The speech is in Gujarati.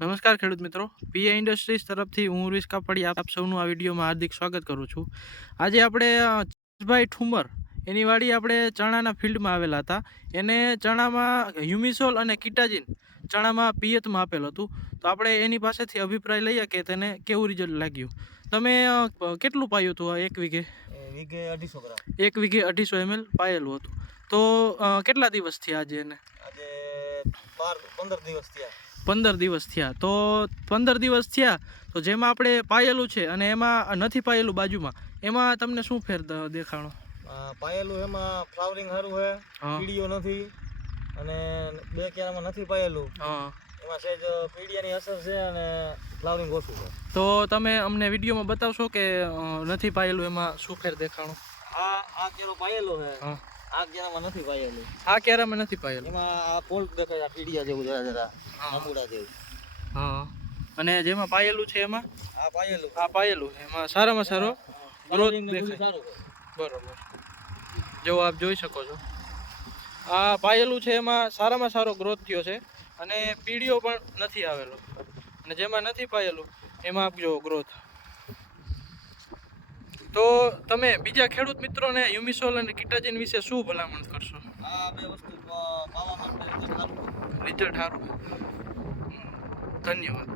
નમસ્કાર ખેડૂત મિત્રો, પીએ ઇન્ડસ્ટ્રીઝ તરફથી હું ઉર્વિશ કાપડી આપ સૌનું આ વિડીયોમાં હાર્દિક સ્વાગત કરું છું. આજે આપણે જયેશભાઈ ઠુમર એની વાડી આપણે ચણાના ફિલ્ડમાં આવેલા હતા. એને ચણામાં હ્યુમિસોલ અને કિટાજીન ચણામાં પિયતમાં આપેલું હતું. તો આપણે એની પાસેથી અભિપ્રાય લઈએ કે તેને કેવું રિઝલ્ટ લાગ્યું. તમે કેટલું પાયું હતું આ એક વીઘે? વીઘે 250 ગ્રામ. એક વીઘે 250 ml પાયેલું હતું. તો કેટલા દિવસ થયા આજે એને? આજે 15 દિવસ થયા. 15 દિવસ થયા. તો 15 દિવસ થયા તો જેમાં આપણે પાયેલું છે અને એમાં નથી પાયેલું બાજુમાં, એમાં તમને શું ફેર દેખાણો? પાયેલું એમાં ફ્લાવરિંગ સારું છે, પીડીઓ નથી, અને બે કેરામાં નથી પાયેલું. એમાં સહેજ પીડિયાની અસર છે અને ફ્લાવરિંગ ઓછું છે. તો તમે અમને વિડીયોમાં બતાવશો કે નથી પાયેલું એમાં શું ફેર દેખાણો? આ કેરો પાયેલો છે, આ કેરામાં નથી પાયેલું. આ કેરામાં નથી પાયેલું, એમાં આ ફોલ્ટ દેખાય, આ પીડિયા જેવું જરા આંબુડા જેવું. હા, અને જેમાં પાયેલું છે એમાં આ પાયેલું એમાં સારામાં સારો ગ્રોથ દેખાય. સારું છે. બરોબર, જો આપ જોઈ શકો છો આ પાયેલું છે એમાં સારામાં સારો ગ્રોથ થયો છે અને પીડીઓ પણ નથી આવેલો. અને જેમાં નથી પાયેલું એમાં આપજો ગ્રોથ. તો તમે બીજા ખેડૂત મિત્રોને હ્યુમિસોલ અને કિટાજીન વિશે શું ભલામણ કરશો? આ બે વસ્તુ પાવા માટે રિઝલ્ટ સારું. ધન્યવાદ.